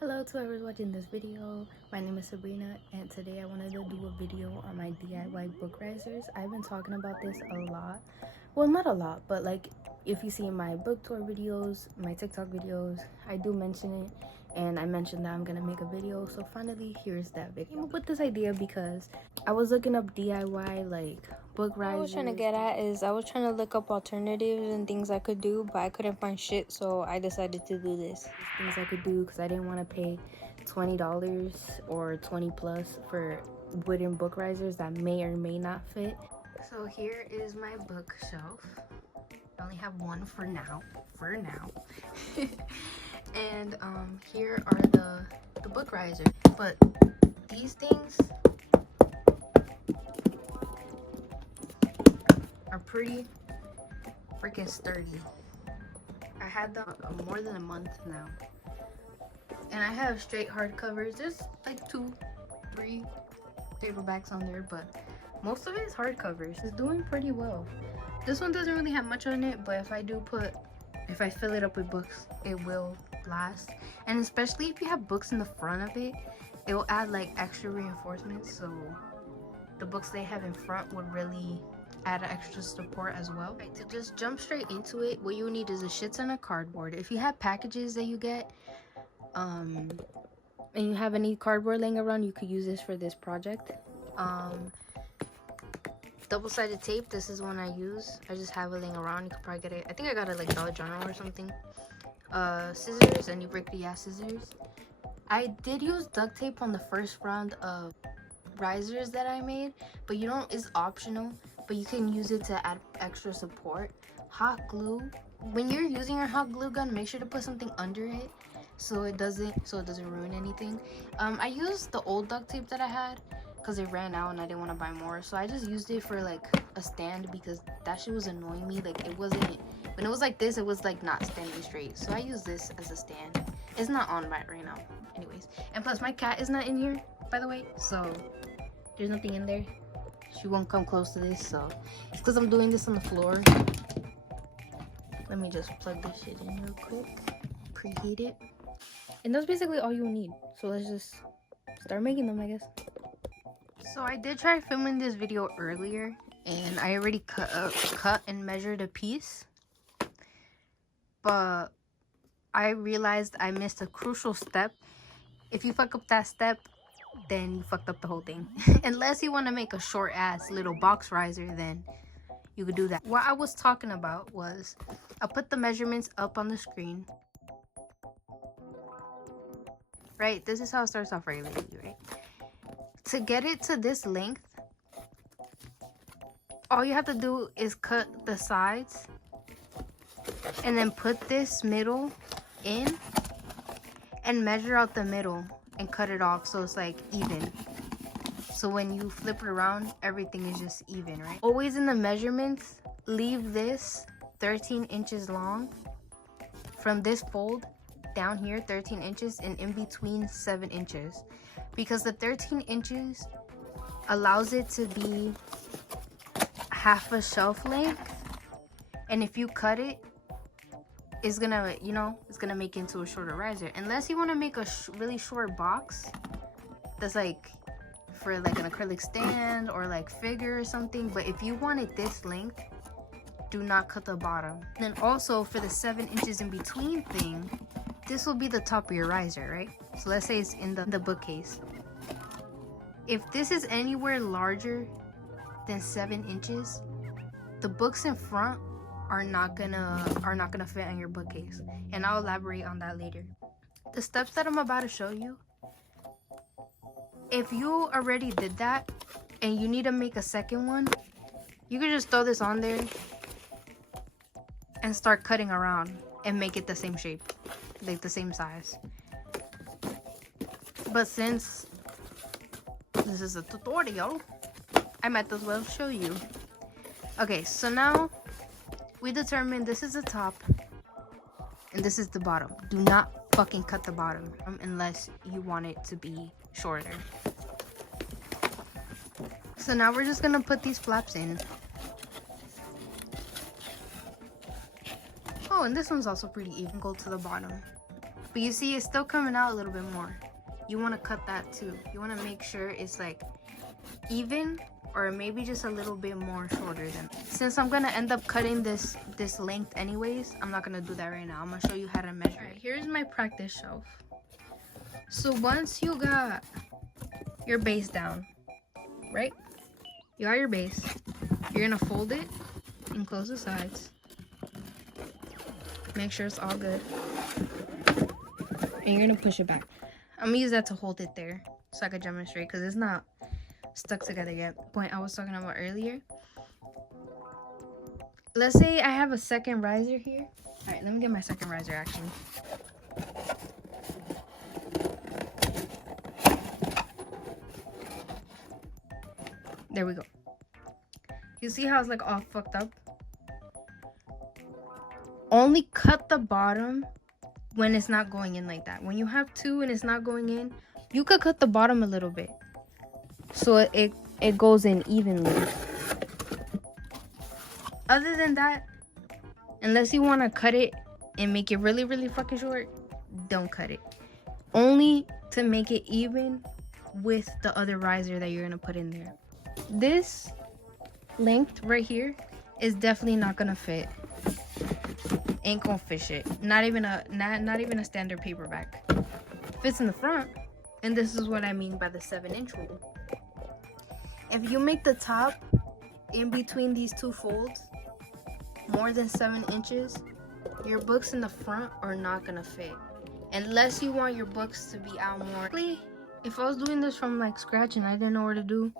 Hello to whoever's watching this video. My name is Sabrina and today I wanted to do a video on my DIY book risers. I've been talking about this a lot. Well, not a lot, but like if you see my book tour videos, my TikTok videos, I do mention it, and I mentioned that I'm gonna make a video. So finally, here's that video. I came up with this idea because I was looking up DIY like book risers. What I was trying to get at is I was trying to look up alternatives and things I could do, but I couldn't find shit, so I decided to do this. Things I could do because I didn't want to pay $20 or 20 plus for wooden book risers that may or may not fit. So here is my bookshelf. I only have one for now. And here are the book risers. But these things are pretty freaking sturdy. I had them more than a month now. And I have straight hardcovers. There's like 2-3 paperbacks on there, but most of it is hardcovers. It's doing pretty well. This one doesn't really have much on it, but if I fill it up with books, it will last. And especially if you have books in the front of it, it will add like extra reinforcements, so the books they have in front would really add extra support as well. Right, to just jump straight into it, what you need is a shit ton of cardboard. If you have packages that you get and you have any cardboard laying around, you could use this for this project. Double-sided tape, this is one I use. I just have it laying around. You could probably get it, I think I got it like Dollar General or something. Scissors, and you break the scissors. I did use duct tape on the first round of risers that I made, but you don't, it's optional, but you can use it to add extra support. Hot glue, when you're using your hot glue gun, make sure to put something under it so it doesn't ruin anything. I used the old duct tape that I had because it ran out and I didn't want to buy more, so I just used it for like a stand because that shit was annoying me. Like it wasn't, when it was like this, it was like not standing straight, so I use this as a stand. It's not on right now anyways, and plus my cat is not in here, by the way, so there's nothing in there. She won't come close to this, so it's because I'm doing this on the floor. Let me just plug this shit in real quick, preheat it, and that's basically all you need. So let's just start making them, I guess. So I did try filming this video earlier, and I already cut and measured a piece, but I realized I missed a crucial step. If you fuck up that step, then you fucked up the whole thing. Unless you want to make a short ass little box riser, then you could do that. What I was talking about was, I'll put the measurements up on the screen. Right, this is how it starts off regularly, right? To get it to this length, all you have to do is cut the sides and then put this middle in and measure out the middle and cut it off so it's like even. So when you flip it around, everything is just even, right? Always in the measurements, leave this 13 inches long from this fold down here, 13 inches, and in between 7 inches, because the 13 inches allows it to be half a shelf length, and if you cut it, it's gonna, you know, it's gonna make it into a shorter riser, unless you want to make a really short box that's like for like an acrylic stand or like figure or something. But if you want it this length, do not cut the bottom. Then also for the 7 inches in between thing, this will be the top of your riser, right? So let's say it's in the bookcase. If this is anywhere larger than 7 inches, the books in front are not gonna fit on your bookcase, and I'll elaborate on that later. The steps that I'm about to show you, if you already did that and you need to make a second one, you can just throw this on there and start cutting around and make it the same shape, like the same size. But since this is a tutorial, I might as well show you. Okay, so now we determined this is the top and this is the bottom. Do not fucking cut the bottom unless you want it to be shorter. So now we're just gonna put these flaps in. Oh, and this one's also pretty even. Go to the bottom. But you see, it's still coming out a little bit more. You want to cut that too. You want to make sure it's like even, or maybe just a little bit more shorter than. Since I'm gonna end up cutting this length anyways, I'm not gonna do that right now. I'm gonna show you how to measure. All right, here's my practice shelf. So once you got your base down, right? You got your base. You're gonna fold it and close the sides. Make sure it's all good. And you're gonna push it back. I'm gonna use that to hold it there so I can demonstrate because it's not stuck together yet. The point I was talking about earlier. Let's say I have a second riser here. All right, let me get my second riser actually. There we go. You see how it's like all fucked up? Only cut the bottom when it's not going in like that. When you have two and it's not going in, you could cut the bottom a little bit so it goes in evenly. Other than that, unless you want to cut it and make it really, really fucking short, don't cut it. Only to make it even with the other riser that you're gonna put in there. This length right here is definitely not gonna fit. Ain't gonna fish it. Not even a standard paperback. Fits in the front, and this is what I mean by the 7-inch rule. If you make the top in between these two folds more than 7 inches, your books in the front are not gonna fit. Unless you want your books to be out more. If I was doing this from like scratch and I didn't know what to do,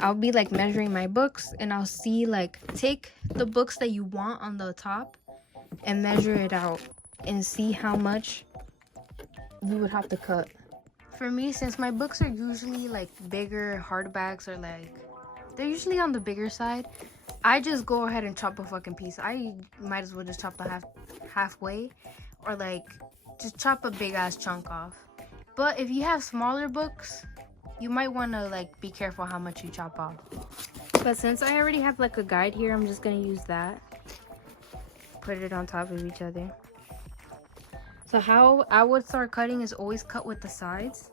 I'll be like measuring my books and I'll see like take the books that you want on the top and measure it out and see how much you would have to cut. For me, since my books are usually like bigger hardbacks or like they're usually on the bigger side, I just go ahead and chop a fucking piece. I might as well just chop the halfway or like just chop a big ass chunk off. But if you have smaller books, you might want to like be careful how much you chop off. But since I already have like a guide here, I'm just gonna use that. Put it on top of each other. So how I would start cutting is always cut with the sides.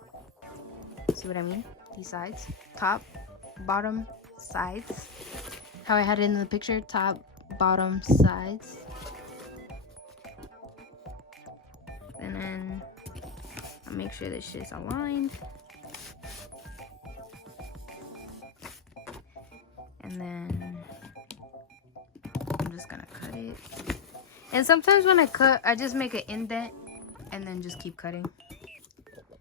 See what I mean? These sides. Top, bottom, sides. How I had it in the picture. Top, bottom, sides. And then I'll make sure this shit's aligned. And then I'm just gonna cut it. And sometimes when I cut, I just make an indent and then just keep cutting.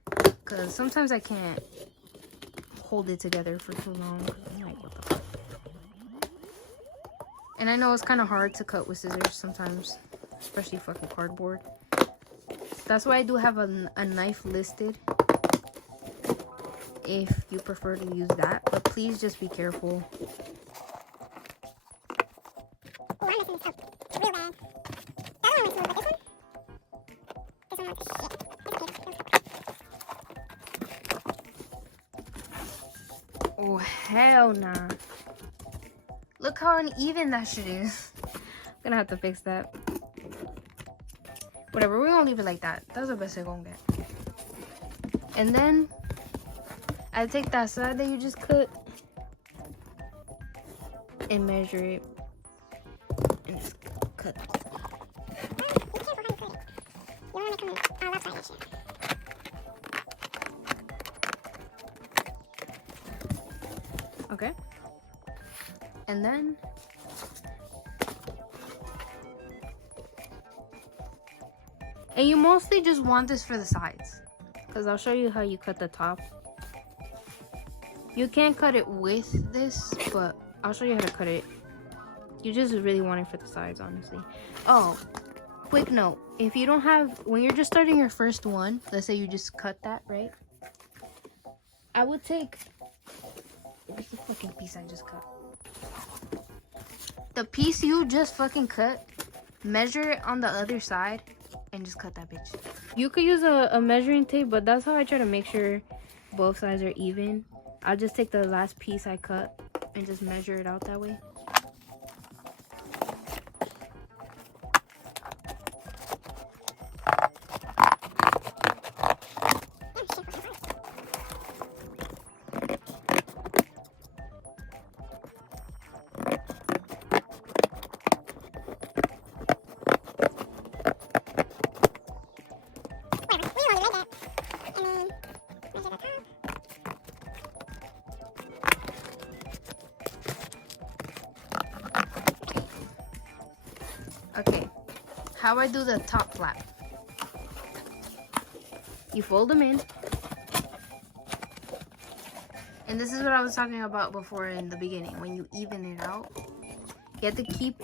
Because sometimes I can't hold it together for too long. I'm like, what the fuck? And I know it's kind of hard to cut with scissors sometimes, especially fucking cardboard. That's why I do have a knife listed if you prefer to use that. But please just be careful. Oh, hell nah. Look how uneven that shit is. I'm gonna have to fix that. Whatever, we're gonna leave it like that. That's the best it's gonna get. And then I take that side that you just cut and measure it and just cut. Okay. And then you mostly just want this for the sides, because I'll show you how you cut the top. You can cut it with this, but I'll show you how to cut it. You just really want it for the sides, honestly. Oh, quick note. If you don't have, when you're just starting your first one, let's say you just cut that, right? I would take, where's the fucking piece I just cut? The piece you just fucking cut, measure it on the other side, and just cut that bitch. You could use a measuring tape, but that's how I try to make sure both sides are even. I'll just take the last piece I cut and just measure it out that way. how I do the top flap. You fold them in. And this is what I was talking about before in the beginning. When you even it out, you have to keep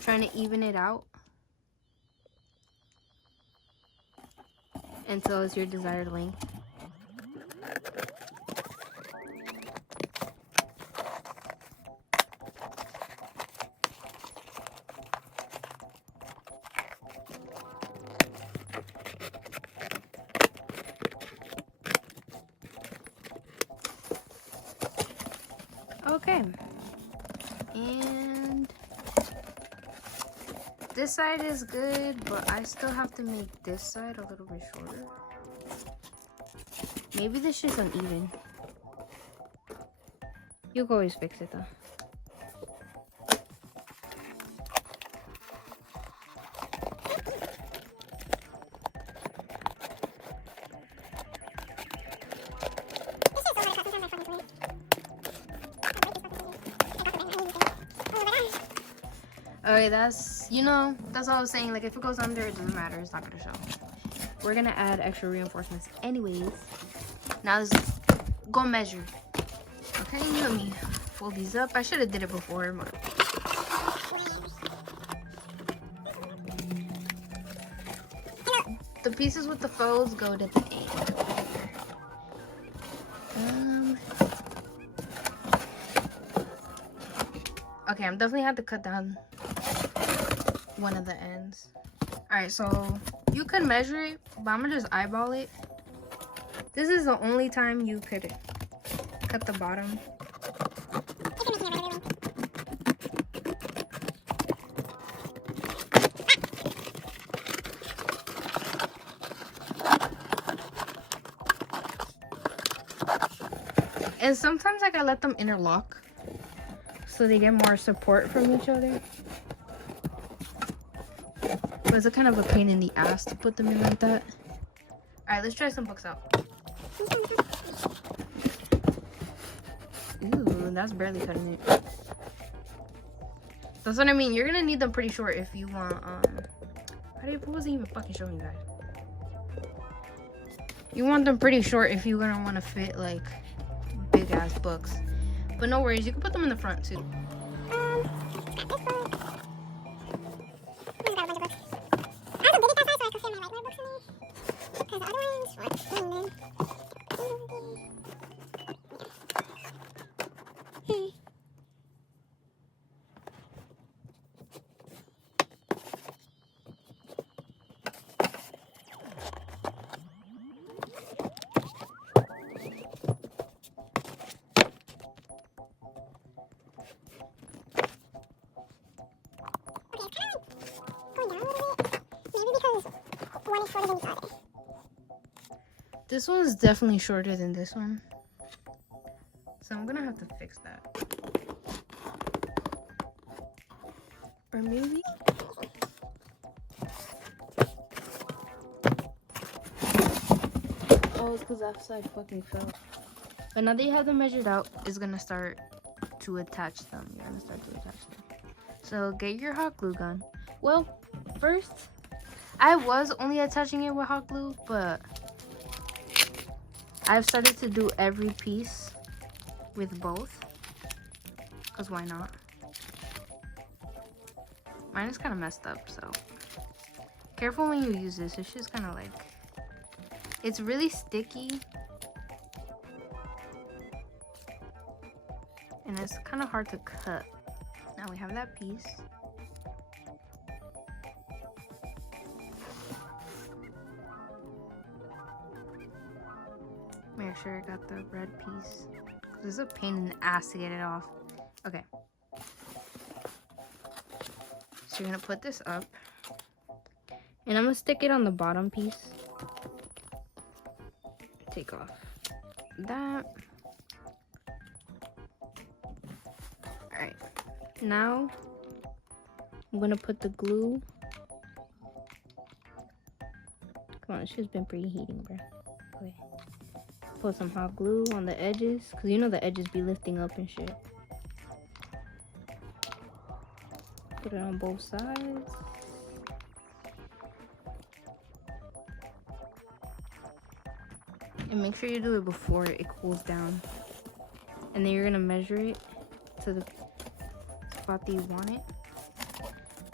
trying to even it out until it's your desired length. Okay, and this side is good, but I still have to make this side a little bit shorter. Maybe this shit's uneven. You can always fix it though. Okay, that's, you know, that's all I was saying. Like, if it goes under, it doesn't matter. It's not gonna show. We're gonna add extra reinforcements anyways. Now let's go measure. Okay, let me fold these up. I should have did it before. But... the pieces with the folds go to the end. Okay, I'm definitely have to cut down one of the ends. Alright, so you can measure it, but I'm gonna just eyeball it. This is the only time you could cut the bottom. And sometimes like I let them interlock so they get more support from each other. But it's a kind of a pain in the ass to put them in like that. Alright, let's try some books out. Ooh, that's barely cutting it. That's what I mean. You're gonna need them pretty short if you want, what was it even fucking showing you guys? You want them pretty short if you're gonna want to fit, like, big ass books. But no worries, you can put them in the front too. This one's definitely shorter than this one. So I'm gonna have to fix that. Or maybe... oh, it's because that side fucking fell. But now that you have them measured out, it's gonna start to attach them. You're gonna start to attach them. So get your hot glue gun. Well, first, I was only attaching it with hot glue, but I've started to do every piece with both. Because why not? Mine is kind of messed up, so careful when you use this. It's just kind of like, it's really sticky. And it's kind of hard to cut. Now we have that piece. Make sure I got the red piece. This is a pain in the ass to get it off. Okay. So you're gonna put this up. And I'm gonna stick it on the bottom piece. Take off that. Alright. Now I'm gonna put the glue. Come on, it's just been preheating, bro. Okay. Put some hot glue on the edges, because you know the edges be lifting up and shit. Put it on both sides. And make sure you do it before it cools down. And then you're gonna measure it to the spot that you want it.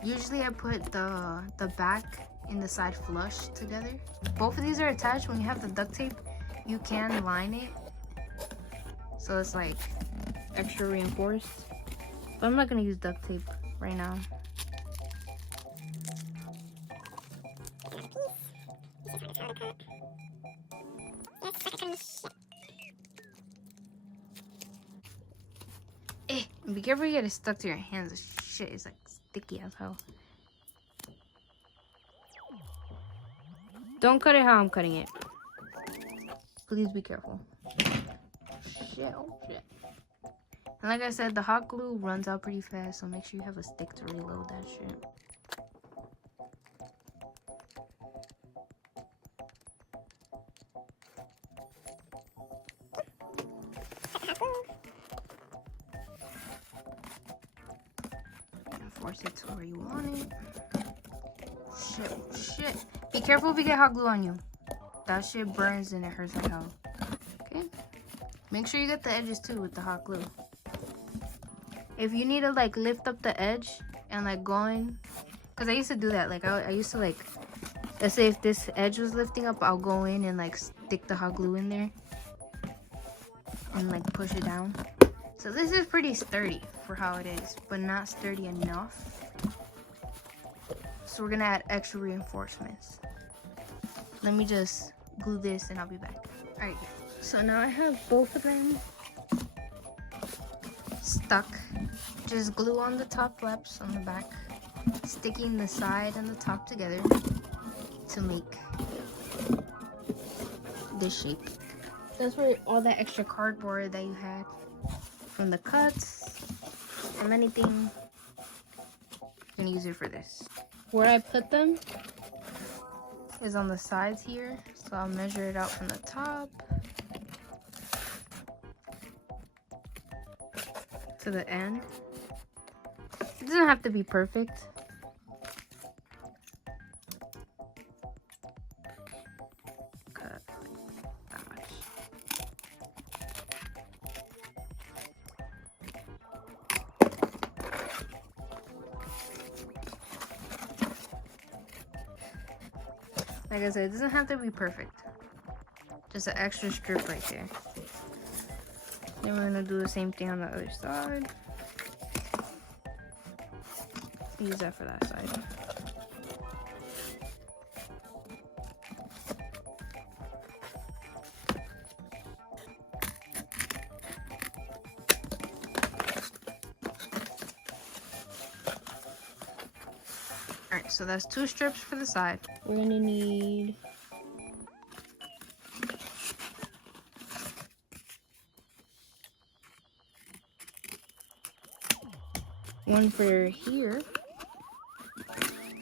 Usually I put the back and the side flush together. Both of these are attached. When you have the duct tape, you can line it so it's like extra reinforced. But I'm not gonna use duct tape right now. And be careful you get it stuck to your hands. This shit is like sticky as hell. Don't cut it how I'm cutting it. Please be careful. Shit, oh shit. And like I said, the hot glue runs out pretty fast, so make sure you have a stick to reload that shit. And force it to where you want it. Shit, oh shit. Be careful if you get hot glue on you. That shit burns and it hurts like hell. Okay? Make sure you get the edges too with the hot glue. If you need to like lift up the edge and like go in, because I used to do that. Like I used to like, let's say if this edge was lifting up, I'll go in and like stick the hot glue in there and like push it down. So this is pretty sturdy for how it is, but not sturdy enough. So we're gonna add extra reinforcements. Let me just glue this and I'll be back. All right, so now I have both of them stuck. Just glue on the top flaps on the back, sticking the side and the top together to make this shape. That's where all that extra cardboard that you had from the cuts and anything, you're gonna use it for this. Where I put them is on the sides here, so I'll measure it out from the top to the end. It doesn't have to be perfect. Cut that much. Like I said, it doesn't have to be perfect. Just an extra strip right there. Then we're gonna do the same thing on the other side. Use that for that side. Alright, so that's 2 strips for the side. We're gonna need one for here,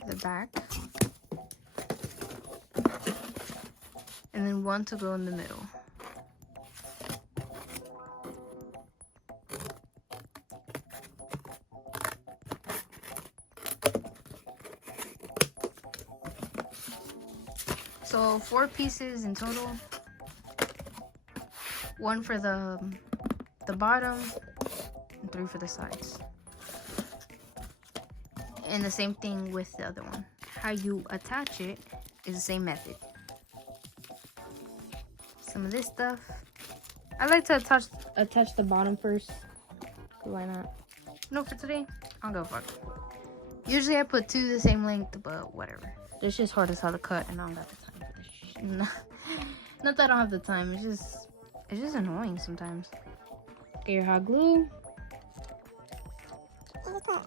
the back, and then one to go in the middle. So 4 pieces in total. One for the bottom and 3 for the sides. And the same thing with the other one. How you attach it is the same method. Some of this stuff. I like to attach the bottom first. Why not? No, for today, I don't give a fuck. Usually I put 2 the same length, but whatever. It's just hard as hell to cut, and I don't got the time for this shit. Not that I don't have the time. It's just annoying sometimes. Get your hot glue. You just put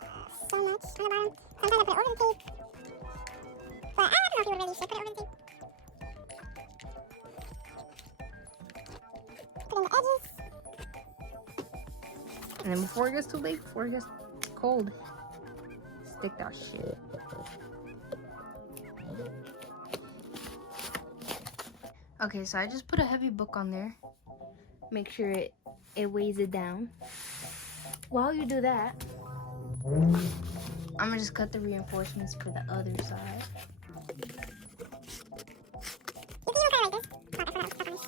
so much on the bottom. Sometimes I put it over the tape. But I don't know if you would really should put it over the tape. Put in the edges. And then before it gets too late, before it gets cold, stick that shit. Okay, so I just put a heavy book on there. Make sure it weighs it down. While you do that, I'm gonna just cut the reinforcements for the other side. You can kind of like this.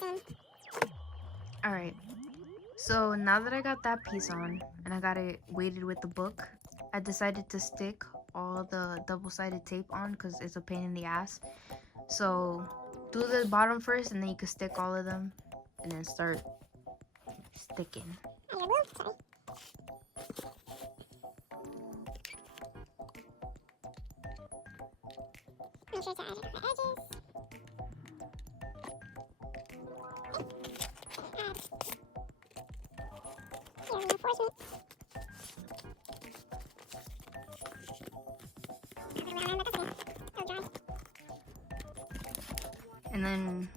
soon. Alright, so now that I got that piece on and I got it weighted with the book, I decided to stick all the double-sided tape on because it's a pain in the ass. So do the bottom first and then you can stick all of them and then start sticking. I got glue. Sorry. Make sure to add it on the edges. Add your reinforcement. A little bit on, but that's okay. It'll dry. And then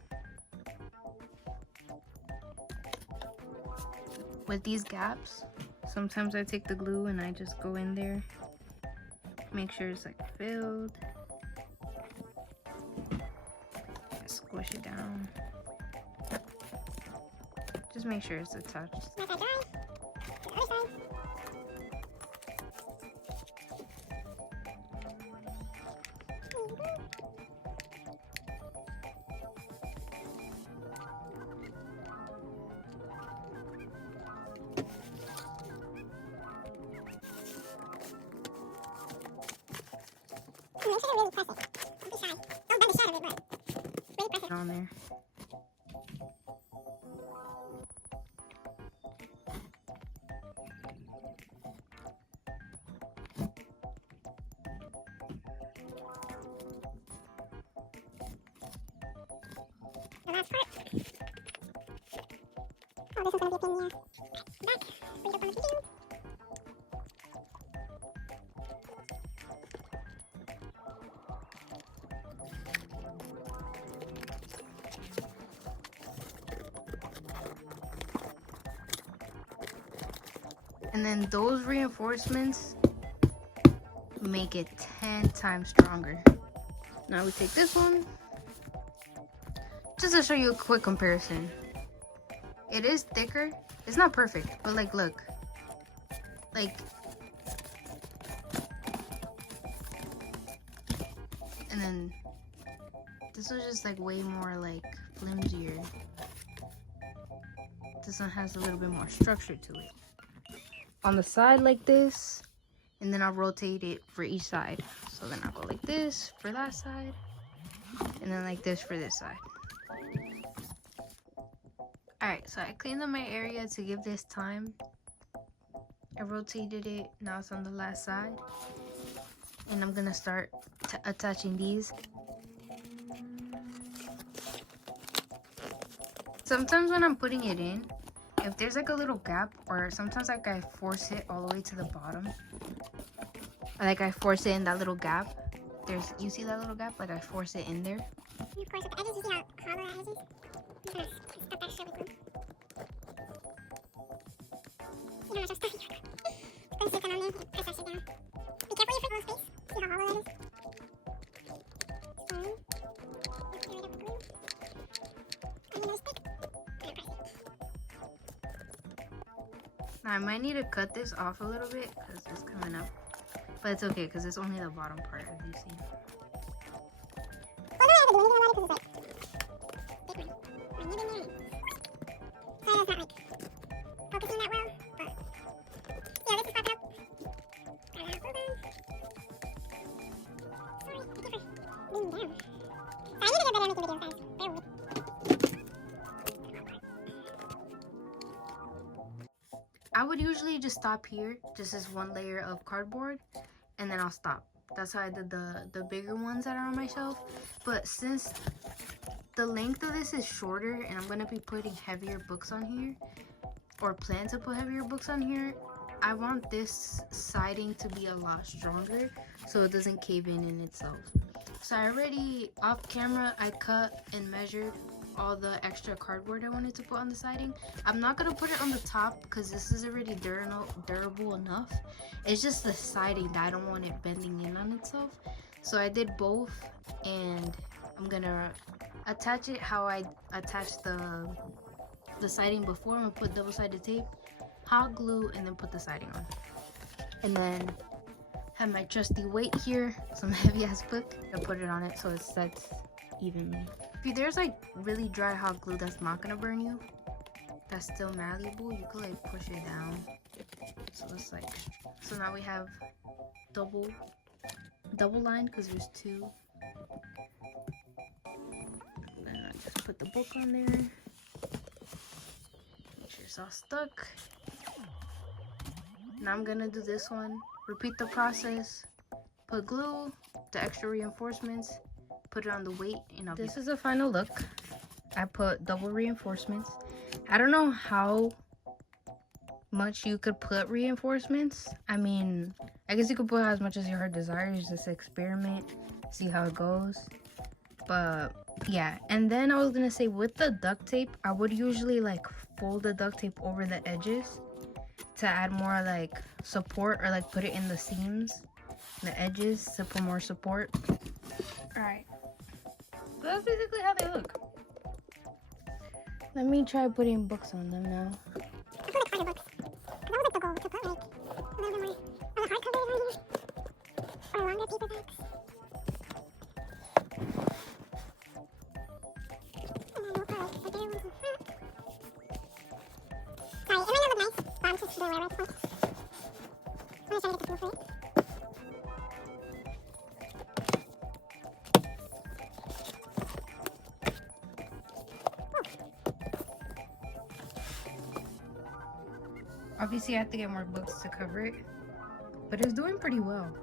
with these gaps, sometimes I take the glue and I just go in there, make sure it's like filled, squish it down, just make sure it's attached. Let that dry. To the other side. There you go. And make sure to really press it. Don't be shy. Don't bend the shit out of it, but really press it. On there. The last part. Oh, this is gonna be a pain in the back. So you don't want to do. And then those reinforcements make it 10 times stronger. Now we take this one, just to show you a quick comparison. It is thicker. It's not perfect, but like, look. Like, and then this was just like way more like flimsier. This one has a little bit more structure to it. On the side like this, and then I'll rotate it for each side. So then I'll go like this for that side, and then like this for this side. Alright, so I cleaned up my area to give this time. I rotated it, now it's on the last side. And I'm gonna start attaching these. Sometimes when I'm putting it in, if there's like a little gap, or sometimes like I force it all the way to the bottom, like I force it in that little gap. You see that little gap? Like I force it in there. And of course, at the edges, you see how hollow that edge is? I'm just gonna stuff that shit with glue. You don't have to stuff it. Then stick it on there and press that shit down. Be careful you fit little space. See how hollow that is? Slowly. Fill it up with glue. And another stick. And press it. Now I might need to cut this off a little bit because it's coming up. But it's okay because it's only the bottom part, as you see. Well, I don't have to do anything about it because it's like different. When you've been there. Sorry, that's not like focusing that well, but yeah, this is popped up. I don't know, hold on. Sorry, thank you for leaning down. So I need to get better at making videos, guys. Bear with me. I would usually just stop here, just as one layer of cardboard, and then I'll stop. That's how I did the bigger ones that are on my shelf. But since the length of this is shorter and I'm gonna be putting heavier books on here, or plan to put heavier books on here, I want this siding to be a lot stronger so it doesn't cave in itself. So I already, off camera, I cut and measured all the extra cardboard I wanted to put on the siding. I'm not gonna put it on the top because this is already durable enough. It's just the siding that I don't want it bending in on itself. So I did both, and I'm gonna attach it how I attached the siding before. I'm gonna put double-sided tape, hot glue, and then put the siding on. And then have my trusty weight here, some heavy ass book. I put it on it so it sets evenly. If there's like really dry hot glue that's not gonna burn you, that's still malleable, you could like push it down. So it's like, so now we have double line because there's two. And then I just put the book on there. Make sure it's all stuck. Now I'm gonna do this one. Repeat the process. Put glue, the extra reinforcements, put it on the weight, and this is the final look. I put double reinforcements. I don't know how much you could put reinforcements. I mean, I guess you could put as much as your heart desires, just experiment, see how it goes. But yeah, and then I was gonna say with the duct tape, I would usually like fold the duct tape over the edges to add more like support, or like put it in the seams, the edges, to put more support. All right, so that's basically how they look. Let me try putting books on them now. I feel like harder books. That was like the goal, to put like a little bit more on the hardcover version or longer paperbacks. And then we'll put like the bigger ones in front. Sorry, it might not look nice, but I'm just doing whatever at this point. I'm just trying to get the feel for it. Obviously, I have to get more books to cover it, but it's doing pretty well.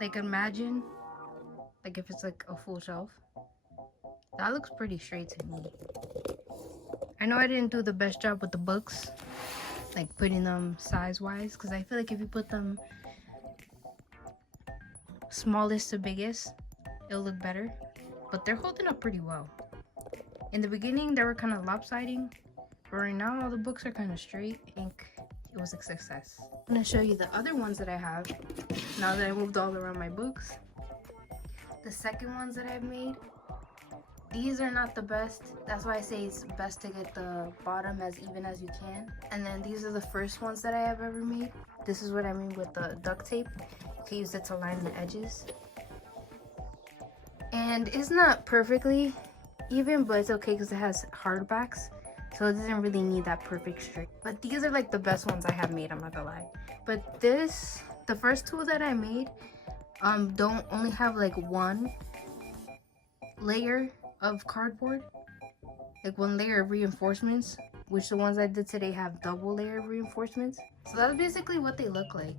Like, imagine, like, if it's like a full shelf. That looks pretty straight to me. I know I didn't do the best job with the books, like putting them size-wise, because I feel like if you put them smallest to biggest, it'll look better. But they're holding up pretty well. In the beginning, they were kind of lopsiding. But right now, all the books are kind of straight. I think it was a success. I'm going to show you the other ones that I have now that I moved all around my books. The second ones that I've made, these are not the best. That's why I say it's best to get the bottom as even as you can. And then these are the first ones that I have ever made. This is what I mean with the duct tape. You can use it to line the edges. And it's not perfectly even, but it's okay because it has hardbacks. So it doesn't really need that perfect straight. But these are like the best ones I have made, I'm not gonna lie. But this, the first two that I made, don't only have like one layer of cardboard, like one layer of reinforcements, which the ones I did today have double layer of reinforcements. So that's basically what they look like.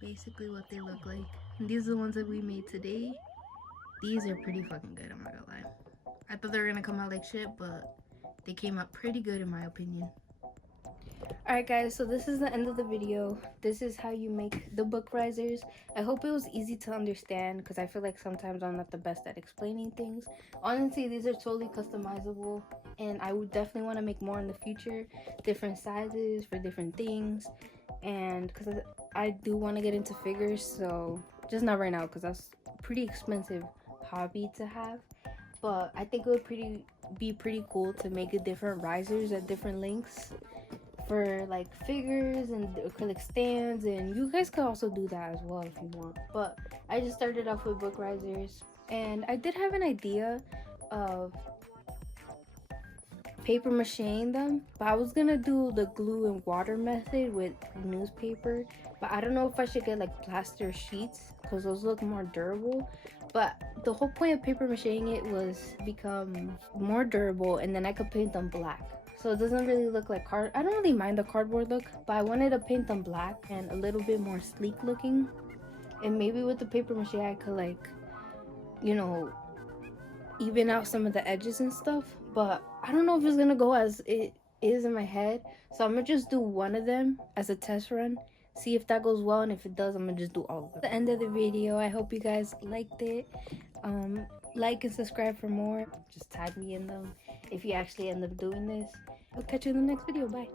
Basically what they look like. And these are the ones that we made today. These are pretty fucking good, I'm not gonna lie. I thought they were gonna come out like shit, but they came out pretty good in my opinion. Alright guys, so this is the end of the video. This is how you make the book risers. I hope it was easy to understand, because I feel like sometimes I'm not the best at explaining things. Honestly, these are totally customizable, and I would definitely want to make more in the future. Different sizes for different things, and because I do want to get into figures, so just not right now because that's pretty expensive hobby to have. But I think it would be pretty cool to make different risers at different lengths for like figures and acrylic stands, and you guys could also do that as well if you want. But I just started off with book risers, and I did have an idea of paper macheing them, but I was gonna do the glue and water method with newspaper, but I don't know if I should get like plaster sheets because those look more durable. But the whole point of paper macheing it was become more durable, and then I could paint them black, so it doesn't really look like card. I don't really mind the cardboard look, but I wanted to paint them black and a little bit more sleek looking. And maybe with the paper mache I could, like, you know, even out some of the edges and stuff. But I don't know if it's gonna go as it is in my head, so I'm gonna just do one of them as a test run, see if that goes well, and if it does, I'm gonna just do all of them. At the end of the video, I hope you guys liked it. Like and subscribe for more. Just tag me in them if you actually end up doing this. I'll catch you in the next video. Bye.